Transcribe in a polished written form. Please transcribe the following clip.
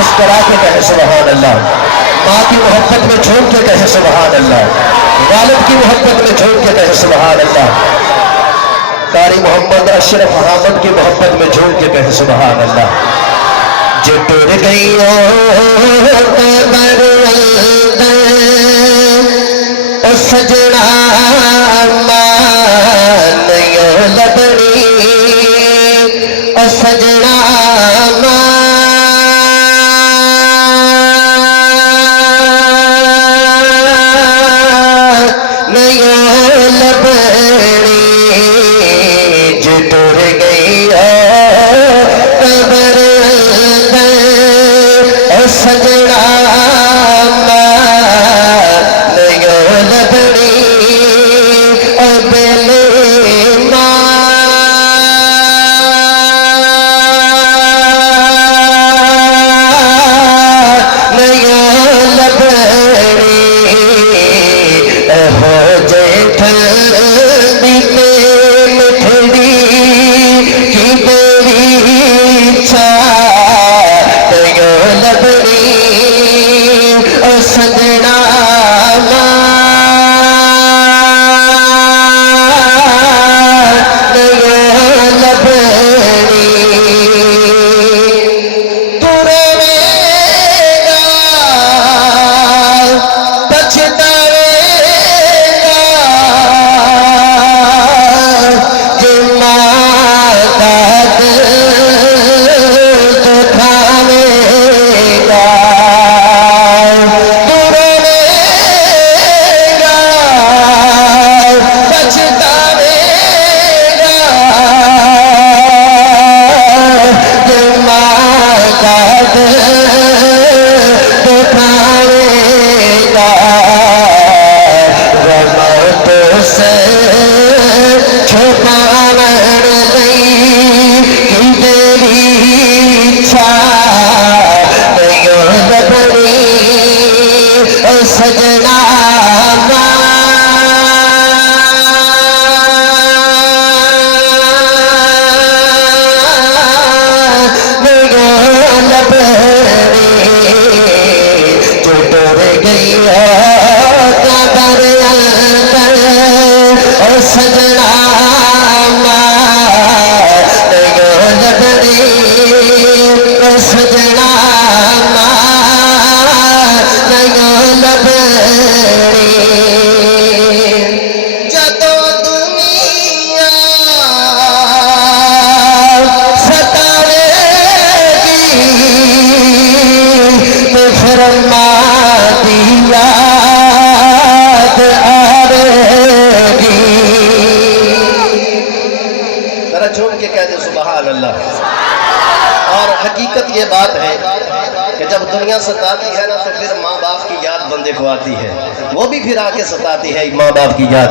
मुस्कुरा के कहे सुभान अल्लाह, माँ की मोहब्बत में झूम के कहे सुभान अल्लाह, वालिद की मोहब्बत में झूम के कहे सुभान अल्लाह, कारी मोहम्मद अशरफ अहमद की मोहब्बत में झूम के कहे सुभान अल्लाह। जो टूट गई ओ सजना मानियो लबड़ी, ओ सजना मानियो लबड़ी, जो टूट गई कबर ओ सजना मानियो लबड़ी, ओ बेले मानियो लबड़ी, हो जेठ मिठड़ी की बेरी छायो लबड़ी, ओ सजना मानियो लबड़ी। तू रोवेगा पछतावेगा, जो माँ का दर्द खावेगा। तू रोवेगा पछतावेगा, जो माँ का दर्द खावेगा। मौतों से छुपावन नहीं कि तेरी इच्छा नहीं लबड़ी, ओ सजना मानियो लबड़ी, जो डर गई कबर अंदर, ओ सजना मानियो लबड़ी, ओ सजना मानियो लबड़ी। जदों दुनिया सतावेगी तो फिर माँ की याद आवेगी। जरा झूम के कह दे सुभान अल्लाह। और हकीकत ये बात है कि जब दुनिया सताती है ना तो फिर माँ बाप की याद बंदे को आती है, वो भी फिर आके सताती है माँ बाप की याद।